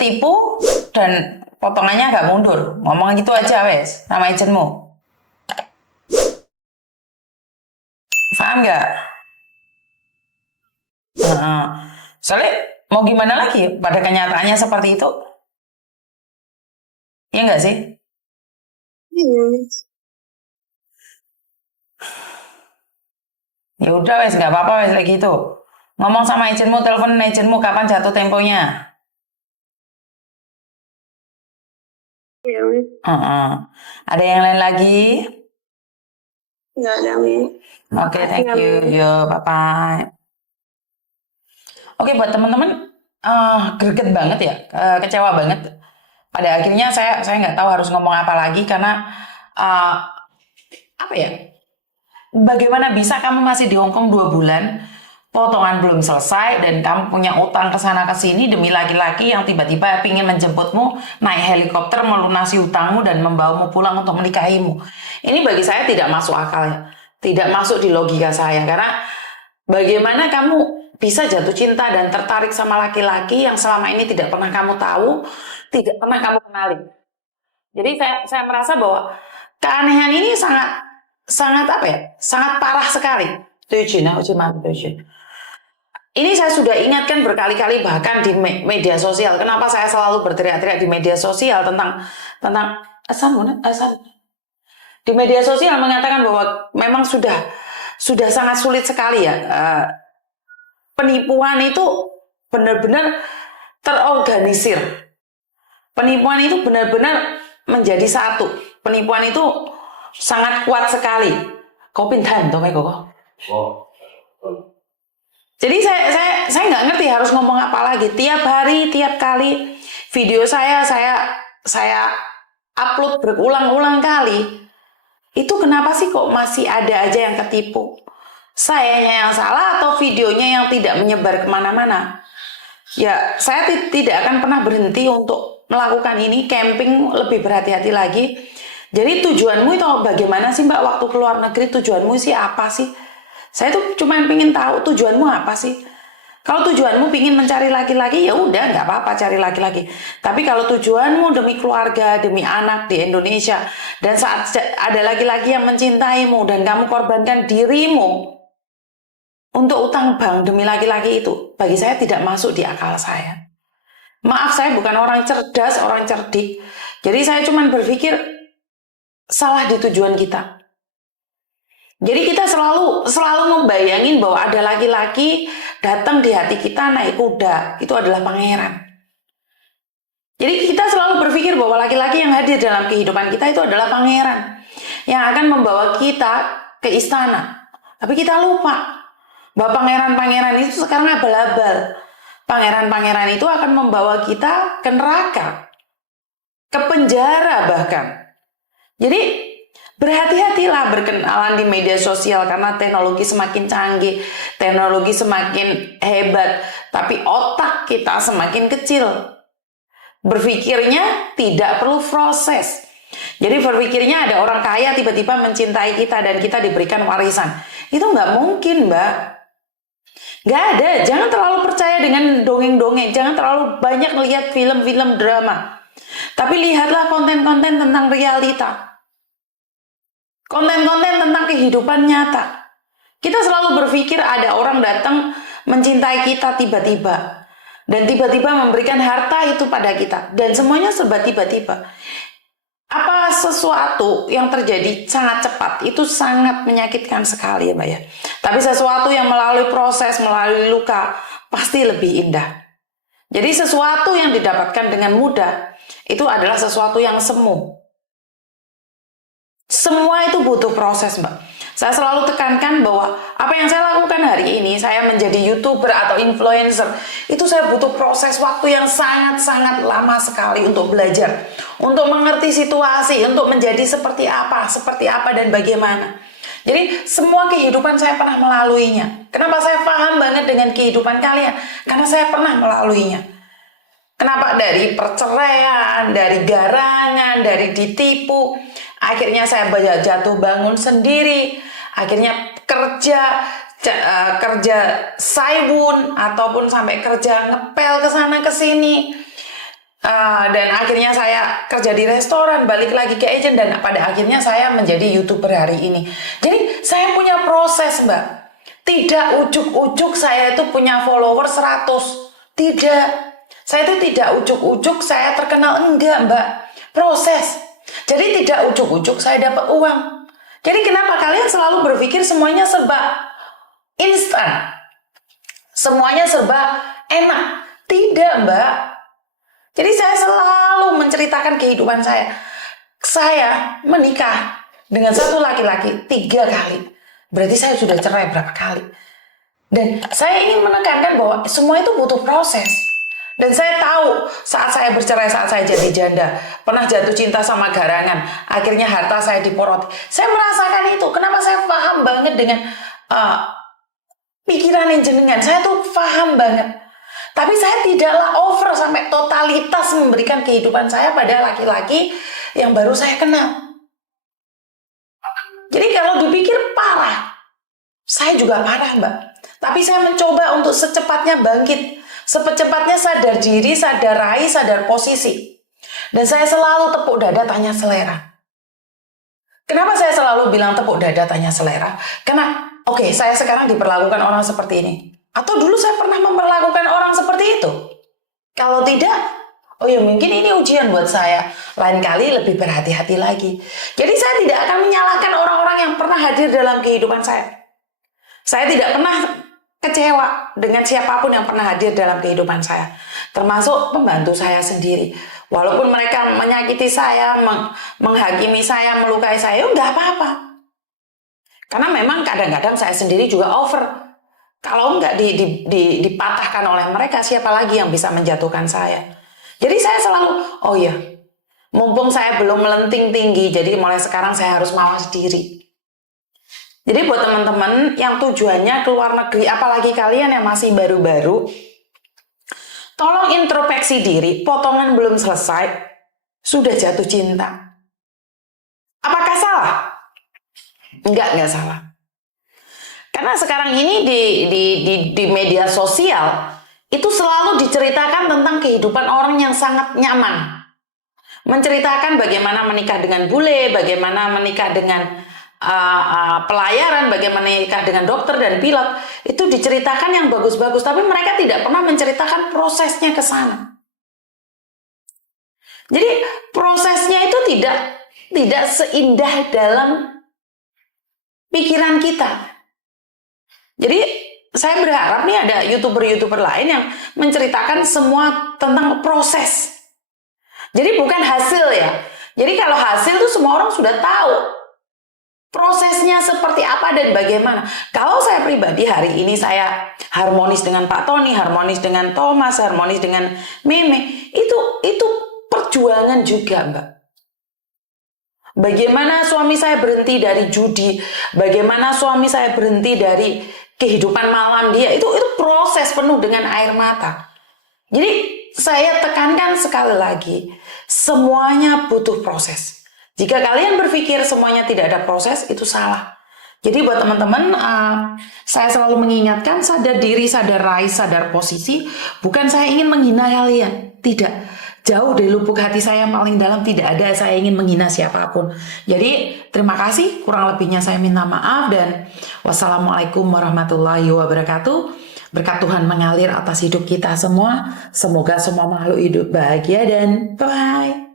ketipu dan potongannya agak mundur. Ngomong gitu aja wes sama agentmu. Paham nggak? Heeh. Soalnya mau gimana lagi? Pada kenyataannya seperti itu. Iya nggak sih? Hmm. Ya udah wes nggak apa-apa wes kayak gitu. Ngomong sama agentmu, telepon agentmu kapan jatuh temponya. Ya, wis. Heeh. Ada yang lain lagi? Nggak ada, wis. Oke, Makasih, thank ya, you. wis. Yo, bye-bye. Oke, buat teman-teman, greget banget ya, kecewa banget. Pada akhirnya saya nggak tahu harus ngomong apa lagi karena eh, apa ya? Bagaimana bisa kamu masih di Hong Kong 2 bulan, potongan belum selesai dan kamu punya utang ke sana ke sini demi laki-laki yang tiba-tiba ingin menjemputmu naik helikopter melunasi utangmu dan membawamu pulang untuk menikahimu. Ini bagi saya tidak masuk akal ya. Tidak masuk di logika saya karena bagaimana kamu bisa jatuh cinta dan tertarik sama laki-laki yang selama ini tidak pernah kamu tahu, tidak pernah kamu kenali. Jadi saya merasa bahwa keanehan ini sangat sangat apa ya? Sangat parah sekali. Ini saya sudah ingatkan berkali-kali bahkan di media sosial. Kenapa saya selalu berteriak-teriak di media sosial tentang asan di media sosial mengatakan bahwa memang sudah sangat sulit sekali ya. Penipuan itu benar-benar terorganisir. Penipuan itu benar-benar menjadi satu. Penipuan itu sangat kuat sekali. Kau pintar dong, kok. Jadi saya nggak ngerti harus ngomong apa lagi. Tiap hari, tiap kali video saya upload berulang-ulang kali. Itu kenapa sih kok masih ada aja yang ketipu? Sayanya yang salah atau videonya yang tidak menyebar kemana-mana? Ya, saya tidak akan pernah berhenti untuk melakukan ini, camping lebih berhati-hati lagi. Jadi tujuanmu itu bagaimana sih Mbak waktu keluar negeri, tujuanmu sih apa sih? Saya tuh cuma pengen tahu tujuanmu apa sih? Kalau tujuanmu pingin mencari laki-laki ya udah nggak apa-apa cari laki-laki. Tapi kalau tujuanmu demi keluarga, demi anak di Indonesia dan saat ada laki-laki yang mencintaimu dan kamu korbankan dirimu untuk utang bank demi laki-laki itu, bagi saya tidak masuk di akal saya. Maaf, saya bukan orang cerdas, orang cerdik. Jadi saya cuma berpikir salah di tujuan kita. Jadi kita selalu membayangin bahwa ada laki-laki datang di hati kita naik kuda, itu adalah pangeran. Jadi kita selalu berpikir bahwa laki-laki yang hadir dalam kehidupan kita itu adalah pangeran yang akan membawa kita ke istana. Tapi kita lupa bahwa pangeran-pangeran itu sekarang abal-abal. Pangeran-pangeran itu akan membawa kita ke neraka, ke penjara bahkan. Jadi berhati-hatilah berkenalan di media sosial karena teknologi semakin canggih, teknologi semakin hebat, tapi otak kita semakin kecil. Berpikirnya tidak perlu proses. Jadi berpikirnya ada orang kaya tiba-tiba mencintai kita dan kita diberikan warisan. Itu nggak mungkin, Mbak. Nggak ada. Jangan terlalu percaya dengan dongeng-dongeng. Jangan terlalu banyak lihat film-film drama. Tapi lihatlah konten-konten tentang realita. Konten-konten tentang kehidupan nyata. Kita selalu berpikir ada orang datang mencintai kita tiba-tiba. Dan tiba-tiba memberikan harta itu pada kita. Dan semuanya serba tiba-tiba. Apa sesuatu yang terjadi sangat cepat itu sangat menyakitkan sekali ya Mbak ya. Tapi sesuatu yang melalui proses, melalui luka pasti lebih indah. Jadi sesuatu yang didapatkan dengan mudah itu adalah sesuatu yang semu. Semua itu butuh proses, Mbak. Saya selalu tekankan bahwa apa yang saya lakukan hari ini, saya menjadi YouTuber atau influencer, itu saya butuh proses waktu yang sangat-sangat lama sekali untuk belajar, untuk mengerti situasi, untuk menjadi seperti apa dan bagaimana. Jadi semua kehidupan saya pernah melaluinya. Kenapa saya paham banget dengan kehidupan kalian? Karena saya pernah melaluinya. Kenapa? Dari perceraian, dari garangan, dari ditipu. Akhirnya saya jatuh bangun sendiri. Akhirnya kerja saibun ataupun sampai kerja ngepel ke sana ke sini. Dan akhirnya saya kerja di restoran, balik lagi ke agent, dan pada akhirnya saya menjadi YouTuber hari ini. Jadi saya punya proses, Mbak. Tidak ujuk-ujuk saya itu punya follower 100. Tidak. Saya itu tidak ujuk-ujuk saya terkenal, enggak, Mbak. Proses. Jadi tidak ujuk-ujuk saya dapat uang. Jadi kenapa kalian selalu berpikir semuanya serba instan? Semuanya serba enak? Tidak, Mbak. Jadi saya selalu menceritakan kehidupan saya. Saya menikah dengan satu laki-laki 3 kali. Berarti saya sudah cerai berapa kali. Dan saya ingin menekankan bahwa semua itu butuh proses. Dan saya tahu saat saya bercerai, saat saya jadi janda, pernah jatuh cinta sama garangan, akhirnya harta saya diporoti. Saya merasakan itu. Kenapa saya paham banget dengan pikiran jenengan? Saya tuh paham banget. Tapi saya tidaklah over sampai totalitas memberikan kehidupan saya pada laki-laki yang baru saya kenal. Jadi kalau dipikir parah, saya juga parah, Mbak. Tapi saya mencoba untuk secepatnya bangkit, secepatnya sadar diri, sadar raih, sadar posisi. Dan saya selalu tepuk dada tanya selera. Kenapa saya selalu bilang tepuk dada tanya selera? Karena oke, saya sekarang diperlakukan orang seperti ini. Atau dulu saya pernah memperlakukan orang seperti itu? Kalau tidak, oh ya mungkin ini ujian buat saya. Lain kali lebih berhati-hati lagi. Jadi saya tidak akan menyalahkan orang-orang yang pernah hadir dalam kehidupan saya. Saya tidak pernah kecewa dengan siapapun yang pernah hadir dalam kehidupan saya. Termasuk pembantu saya sendiri. Walaupun mereka menyakiti saya, menghakimi saya, melukai saya, nggak apa-apa. Karena memang kadang-kadang saya sendiri juga over. Kalau nggak dipatahkan oleh mereka, siapa lagi yang bisa menjatuhkan saya? Jadi saya selalu, oh iya, mumpung saya belum melenting tinggi, jadi mulai sekarang saya harus mawas diri. Jadi buat teman-teman yang tujuannya keluar negeri, apalagi kalian yang masih baru-baru, tolong introspeksi diri, potongan belum selesai, sudah jatuh cinta. Apakah salah? Enggak salah. Karena sekarang ini di media sosial itu selalu diceritakan tentang kehidupan orang yang sangat nyaman. Menceritakan bagaimana menikah dengan bule, bagaimana menikah dengan pelayaran, bagaimana menikah dengan dokter dan pilot. Itu diceritakan yang bagus-bagus, tapi mereka tidak pernah menceritakan prosesnya ke sana. Jadi prosesnya itu tidak seindah dalam pikiran kita. Jadi saya berharap nih ada YouTuber-YouTuber lain yang menceritakan semua tentang proses. Jadi bukan hasil ya. Jadi kalau hasil tuh semua orang sudah tahu. Prosesnya seperti apa dan bagaimana. Kalau saya pribadi hari ini saya harmonis dengan Pak Tony, harmonis dengan Thomas, harmonis dengan Meme. Itu perjuangan juga, Mbak. Bagaimana suami saya berhenti dari judi, bagaimana suami saya berhenti dari kehidupan malam dia, itu proses penuh dengan air mata. Jadi saya tekankan sekali lagi, semuanya butuh proses. Jika kalian berpikir semuanya tidak ada proses, itu salah. Jadi buat teman-teman, saya selalu mengingatkan sadar diri, sadar raih, sadar posisi. Bukan saya ingin menghina kalian, tidak. Jauh dari lubuk hati saya yang paling dalam tidak ada saya ingin menghina siapapun. Jadi terima kasih, kurang lebihnya saya minta maaf dan wassalamualaikum warahmatullahi wabarakatuh. Berkat Tuhan mengalir atas hidup kita semua. Semoga semua makhluk hidup bahagia dan bye.